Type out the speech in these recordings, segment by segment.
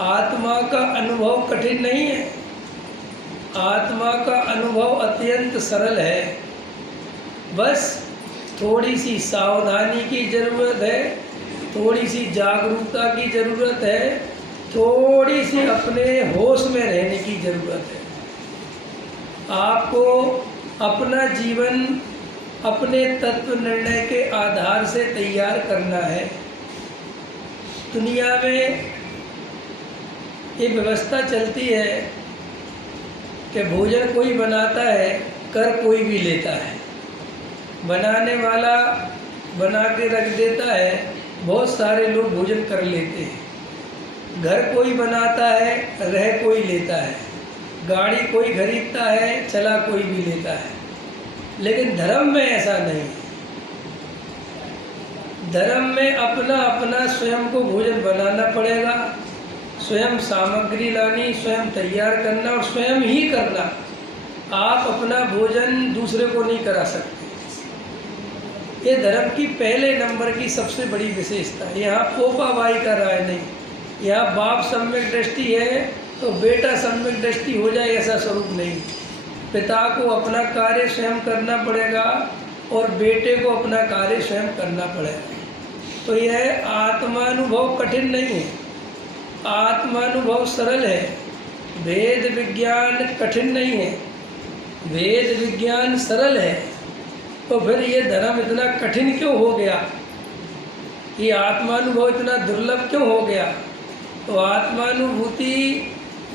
आत्मा का अनुभव कठिन नहीं है, आत्मा का अनुभव अत्यंत सरल है। बस थोड़ी सी सावधानी की ज़रूरत है, थोड़ी सी जागरूकता की ज़रूरत है, थोड़ी सी अपने होश में रहने की ज़रूरत है। आपको अपना जीवन अपने तत्व निर्णय के आधार से तैयार करना है। दुनिया में ये व्यवस्था चलती है कि भोजन कोई बनाता है, कर कोई भी लेता है। बनाने वाला बना के रख देता है, बहुत सारे लोग भोजन कर लेते हैं। घर कोई बनाता है, रह कोई लेता है। गाड़ी कोई खरीदता है, चला कोई भी लेता है। लेकिन धर्म में ऐसा नहीं है। धर्म में अपना अपना स्वयं को भोजन बनाना पड़ेगा, स्वयं सामग्री लानी, स्वयं तैयार करना और स्वयं ही करना। आप अपना भोजन दूसरे को नहीं करा सकते। ये धर्म की पहले नंबर की सबसे बड़ी विशेषता है। यहाँ पोपा भाई का राय नहीं, यहाँ बाप सम्यक दृष्टि है तो बेटा सम्यक दृष्टि हो जाए, ऐसा स्वरूप नहीं। पिता को अपना कार्य स्वयं करना पड़ेगा और बेटे को अपना कार्य स्वयं करना पड़ेगा। तो यह आत्मानुभव कठिन नहीं है, आत्मानुभव सरल है। वेद विज्ञान कठिन नहीं है, वेद विज्ञान सरल है। तो फिर ये धर्म इतना कठिन क्यों हो गया, ये आत्मानुभव इतना दुर्लभ क्यों हो गया? तो आत्मानुभूति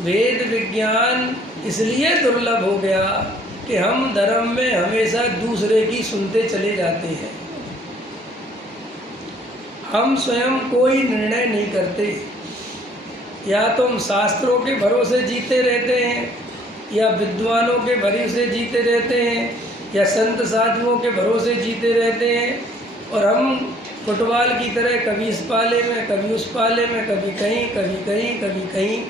वेद विज्ञान इसलिए दुर्लभ हो गया कि हम धर्म में हमेशा दूसरे की सुनते चले जाते हैं। हम स्वयं कोई निर्णय नहीं करते। या तो हम शास्त्रों के भरोसे जीते रहते हैं, या विद्वानों के भरोसे जीते रहते हैं, या संत साधुओं के भरोसे जीते रहते हैं। और हम फुटबॉल की तरह कभी इस पाले में, कभी उस पाले में, कभी कहीं, कभी कहीं, कभी कहीं।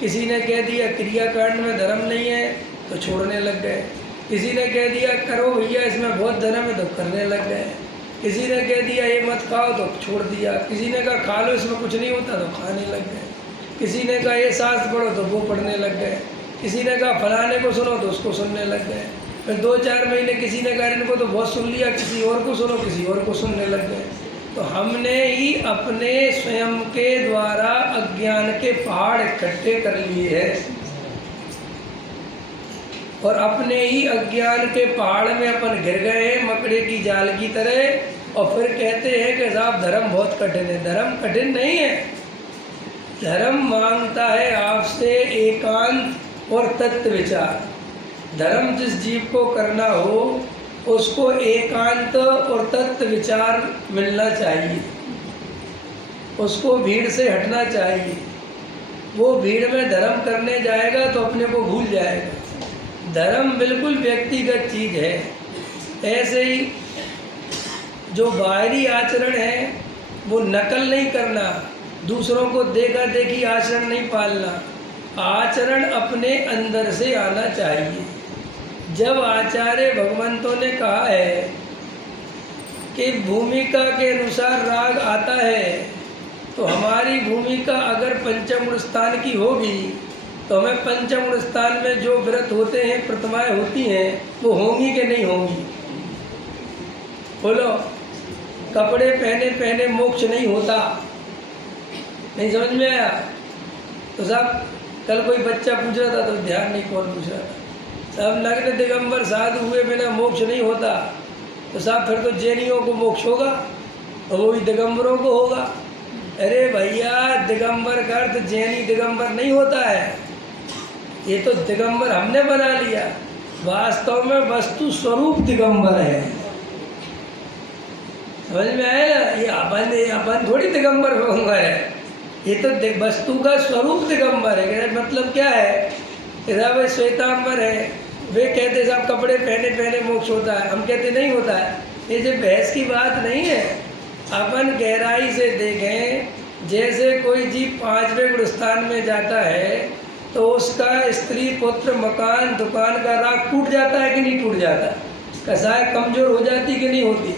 किसी ने कह दिया क्रियाकांड में धर्म नहीं है तो छोड़ने लग गए। किसी ने कह दिया करो भैया इसमें बहुत धर्म है तो करने लग गए। किसी ने कह दिया ये मत खाओ तो छोड़ दिया। किसी ने कहा खा लो इसमें कुछ नहीं होता तो खाने लग गए। किसी ने कहा ये शास्त्र पढ़ो तो वो पढ़ने लग गए। किसी ने कहा फलाने को सुनो तो उसको सुनने लग गए। फिर 2-4 महीने किसी ने कहा इनको तो बहुत सुन लिया, किसी और को सुनो, किसी और को सुनने लग गए। तो हमने ही अपने स्वयं के द्वारा अज्ञान के पहाड़ इकट्ठे कर लिए हैं और अपने ही अज्ञान के पहाड़ में अपन गिर गए हैं मकड़े की जाल की तरह। और फिर कहते हैं कि साहब धर्म बहुत कठिन है। धर्म कठिन नहीं है। धर्म मांगता है आपसे एकांत और तत्व विचार। धर्म जिस जीव को करना हो उसको एकांत और तत्व विचार मिलना चाहिए, उसको भीड़ से हटना चाहिए। वो भीड़ में धर्म करने जाएगा तो अपने को भूल जाएगा। धर्म बिल्कुल व्यक्तिगत चीज़ है। ऐसे ही जो बाहरी आचरण है वो नकल नहीं करना, दूसरों को देखा देखी आचरण नहीं पालना। आचरण अपने अंदर से आना चाहिए। जब आचार्य भगवंतों ने कहा है कि भूमिका के अनुसार राग आता है, तो हमारी भूमिका अगर पंचम स्थान की होगी तो हमें पंचम स्थान में जो व्रत होते हैं, प्रतिमाएं होती हैं, वो होंगी कि नहीं होंगी? बोलो। कपड़े पहने पहने मोक्ष नहीं होता। नहीं समझ में आया? तो साहब कल कोई बच्चा पूछ रहा था तो ध्यान नहीं कौन पूछ रहा था, सब नग्न दिगंबर साधु हुए बिना मोक्ष नहीं होता। तो साहब फिर तो जैनियों को मोक्ष होगा और वो भी दिगंबरों को होगा। अरे भैया दिगंबर का अर्थ जैनी दिगंबर नहीं होता है। ये तो दिगंबर हमने बना लिया, वास्तव में वस्तु स्वरूप दिगंबर है। समझ में आया ना? ये अपन थोड़ी दिगंबर दिगंबर है, ये तो वस्तु का स्वरूप दिगंबर है। मतलब क्या है? भाई श्वेतांबर है, वे कहते साहब कपड़े पहने पहने मोक्ष होता है, हम कहते नहीं होता है। ये जो बहस की बात नहीं है। अपन गहराई से देखें, जैसे कोई जीव 5वें गुण स्थान में जाता है तो उसका स्त्री पुत्र मकान दुकान का राग टूट जाता है कि नहीं टूट जाता? कसाय कमजोर हो जाती कि नहीं होती?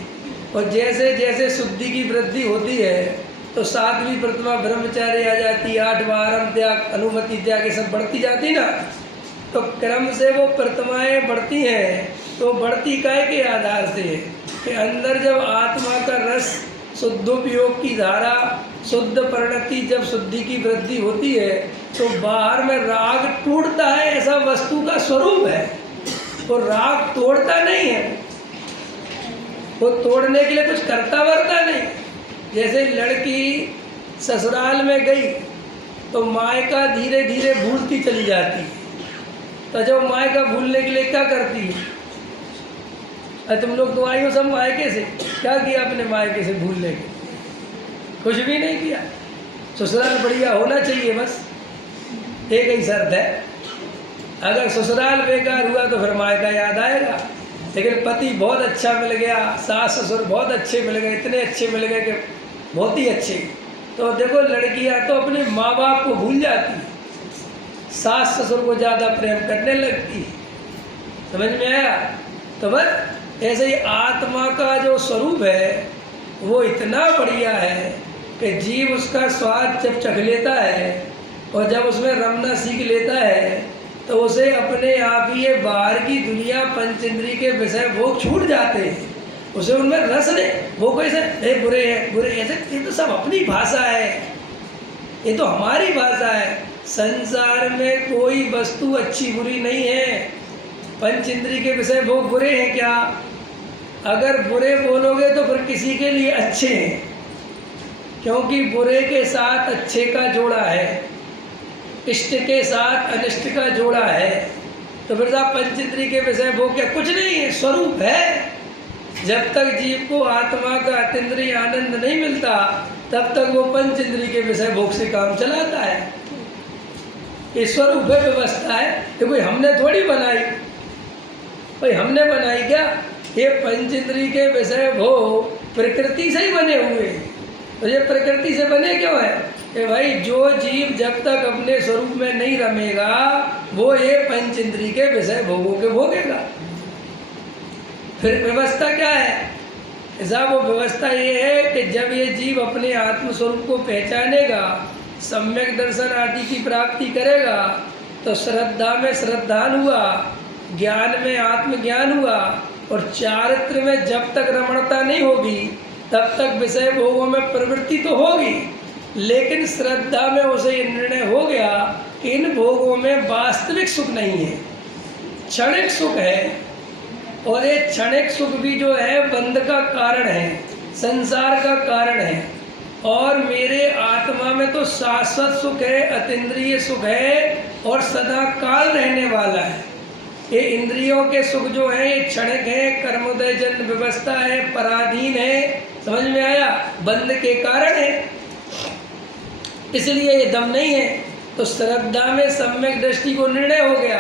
और जैसे जैसे शुद्धि की वृद्धि होती है तो 7वीं प्रतिमा ब्रह्मचार्य आ जाती, 8वां आरम त्याग, अनुमति त्याग, ये सब बढ़ती जाती ना। तो क्रम से वो प्रतिमाएं बढ़ती हैं। तो बढ़ती काय के आधार से कि अंदर जब आत्मा का रस, शुद्धोपयोग की धारा, शुद्ध परिणति, जब शुद्धि की वृद्धि होती है तो बाहर में राग टूटता है। ऐसा वस्तु का स्वरूप है। वो राग तोड़ता नहीं है, वो तोड़ने के लिए कुछ करता वरता नहीं। जैसे लड़की ससुराल में गई तो मायका धीरे धीरे भूलती चली जाती है। तो जब मायका भूलने के लिए क्या करती है? अरे तुम लोग तो आई हो सब मायके से, क्या किया अपने मायके से भूलने के? कुछ भी नहीं किया। ससुराल बढ़िया होना चाहिए, बस एक ही शर्त है। अगर ससुराल बेकार हुआ तो फिर मायका याद आएगा। लेकिन पति बहुत अच्छा मिल गया, सास ससुर बहुत अच्छे मिल गए, इतने अच्छे मिल गए कि बहुत ही अच्छे, तो देखो लड़कियां तो अपने माँ बाप को भूल जाती है, सास ससुर को ज़्यादा प्रेम करने लगती है। समझ में आया? तो बस ऐसे ही आत्मा का जो स्वरूप है वो इतना बढ़िया है कि जीव उसका स्वाद जब चख लेता है और जब उसमें रमना सीख लेता है तो उसे अपने आप ही ये बाहर की दुनिया, पंचेंद्री के विषय भोग छूट जाते हैं। उसे उनमें रस नहीं। वो कैसे ए बुरे हैं, बुरे ऐसे, ये तो सब अपनी भाषा है, ये तो हमारी भाषा है। संसार में कोई वस्तु अच्छी बुरी नहीं है। पंचेंद्री के विषय भोग बुरे हैं क्या? अगर बुरे बोलोगे तो फिर किसी के लिए अच्छे हैं, क्योंकि बुरे के साथ अच्छे का जोड़ा है, इष्ट के साथ अनिष्ट का जोड़ा है। तो फिर साहब पंचेंद्री के विषय भोग क्या? कुछ नहीं है, स्वरूप है। जब तक जीव को आत्मा का अतीन्द्रिय आनंद नहीं मिलता तब तक वो पंचेंद्री के विषय भोग से काम चलाता है। ये स्वरूप है, व्यवस्था है। ये कोई हमने थोड़ी बनाई, भाई हमने बनाई क्या? ये पंचेंद्री के विषय भोग प्रकृति से ही बने हुए हैं। तो ये प्रकृति से बने क्यों है? कि भाई जो जीव जब तक अपने स्वरूप में नहीं रमेगा वो ये पंचेंद्री के विषय भोगों के भोगेगा। फिर व्यवस्था क्या है? ऐसा वो व्यवस्था ये है कि जब ये जीव अपने आत्मस्वरूप को पहचानेगा, सम्यक दर्शन आदि की प्राप्ति करेगा, तो श्रद्धा में श्रद्धान हुआ, ज्ञान में आत्मज्ञान हुआ, और चारित्र में जब तक रमणता नहीं होगी तब तक विषय भोगों में प्रवृत्ति तो होगी। लेकिन श्रद्धा में उसे ये निर्णय हो गया कि इन भोगों में वास्तविक सुख नहीं है, क्षणिक सुख है, और ये क्षणिक सुख भी जो है बंध का कारण है, संसार का कारण है। और मेरे आत्मा में तो शाश्वत सुख है, अतीन्द्रिय सुख है, और सदा काल रहने वाला है। ये इंद्रियों के सुख जो है ये क्षणिक है, कर्मोदय जन्य व्यवस्था है, पराधीन है। समझ में आया? बंध के कारण है, इसलिए ये दम नहीं है। तो श्रद्धा में सम्यक दृष्टि को निर्णय हो गया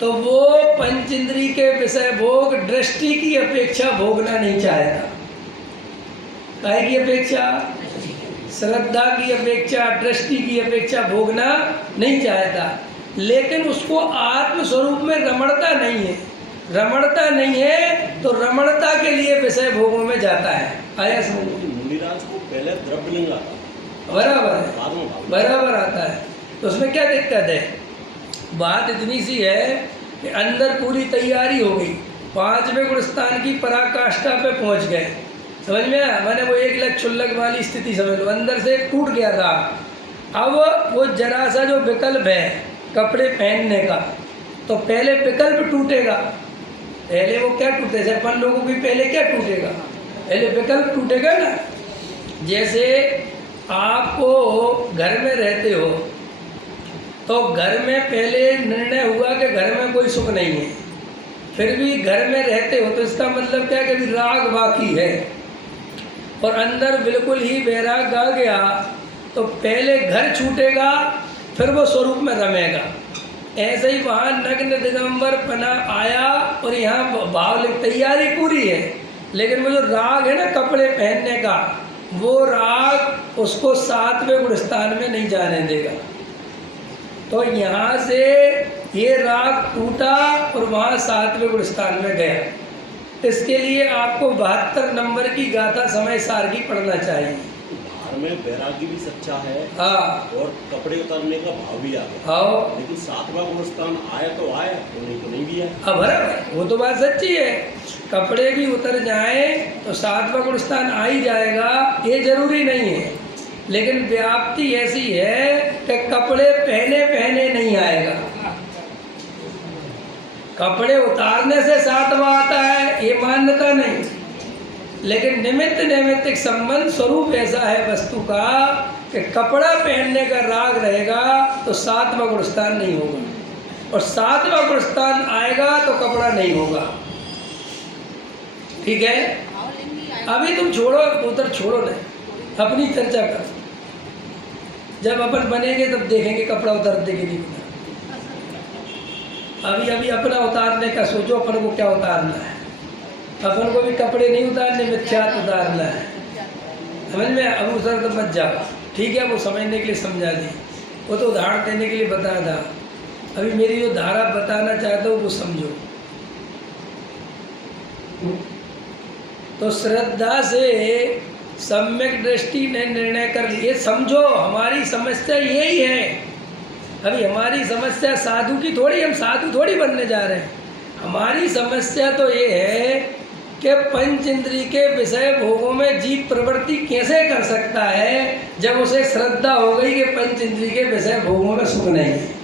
तो वो पंचेंद्री के विषय भोग दृष्टि की अपेक्षा भोगना नहीं चाहता। काहे की अपेक्षा? श्रद्धा की अपेक्षा, दृष्टि की अपेक्षा भोगना नहीं चाहता। लेकिन उसको आत्म स्वरूप में रमणता नहीं है। रमणता नहीं है तो रमणता के लिए विषय भोगों में जाता है। आया समझ? मुनिराज को पहले द्रव्यलिंग आता बराबर है, बराबर आता है। तो उसमें क्या दिक्कत है? बात इतनी सी है कि अंदर पूरी तैयारी हो गई, 5वें गुणस्थान की पराकाष्ठा पे पहुंच गए। समझ में आया? मैंने वो 1 लाख क्षुल्लक वाली स्थिति समझ लो, अंदर से टूट गया था। अब वो जरा सा जो विकल्प है कपड़े पहनने का, तो पहले विकल्प टूटेगा। पहले वो क्या टूटे? जैसे अपन लोगों की पहले क्या टूटेगा? पहले विकल्प टूटेगा ना। जैसे आपको घर में रहते हो तो घर में पहले निर्णय हुआ कि घर में कोई सुख नहीं है, फिर भी घर में रहते हो, तो इसका मतलब क्या है कि अभी राग बाकी है, और अंदर बिल्कुल ही वैराग आ गया तो पहले घर छूटेगा फिर वो स्वरूप में रमेगा। ऐसे ही वहाँ नग्न दिगंबर पना आया और यहाँ भाव तैयारी पूरी है, लेकिन वो जो राग है ना कपड़े पहनने का, वो राग उसको 7वें गुणस्थान में नहीं जाने देगा। तो यहाँ से ये राग टूटा और वहाँ 7वें गुणस्थान में गया। इसके लिए आपको 72 नंबर की गाथा समय सार की पढ़ना चाहिए। में वैरागी भी सच्चा है हाँ और कपड़े उतारने का भाव भी आ गया, आओ लेकिन सातवां गुणस्थान आया तो नहीं भी है। अब बराबर वो तो बात सच्ची है, कपड़े भी उतर जाए तो सातवां गुण स्थान आ ही जाएगा, ये जरूरी नहीं है। लेकिन व्याप्ति ऐसी है कि कपड़े पहने पहने नहीं आएगा, कपड़े उतारने से सातवां आता है ये मान्यता नहीं, लेकिन निमित्त नैमित्तिक संबंध स्वरूप ऐसा है वस्तु का कि कपड़ा पहनने का राग रहेगा तो सातवां गुण स्थान नहीं होगा, और सातवां गुण स्थान आएगा तो कपड़ा नहीं होगा। ठीक है, अभी तुम छोड़ो उधर, छोड़ो नहीं, अपनी चर्चा कर। जब अपन बनेंगे तब देखेंगे कपड़ा उतारते कि नहीं उतारते। अभी अभी अपना उतारने का सोचो, अपन को क्या उतारना है। अपन को भी कपड़े नहीं उतारने, मिथ्यात्व उतारना है, समझ में। अब उधर तो मत जाओ, ठीक है, वो समझने के लिए समझा दी, वो तो उदाहरण देने के लिए बताया था। अभी मेरी जो धारा बताना चाहता हूँ वो समझो। तो श्रद्धा से सम्यक दृष्टि ने निर्णय कर लिए, समझो हमारी समस्या यही है। अभी हमारी समस्या साधु की थोड़ी, हम साधु थोड़ी बनने जा रहे हैं। हमारी समस्या तो ये है कि पंच इंद्रिय के विषय भोगों में जीव प्रवृत्ति कैसे कर सकता है जब उसे श्रद्धा हो गई कि पंच इंद्रिय के विषय भोगों में सुख नहीं है।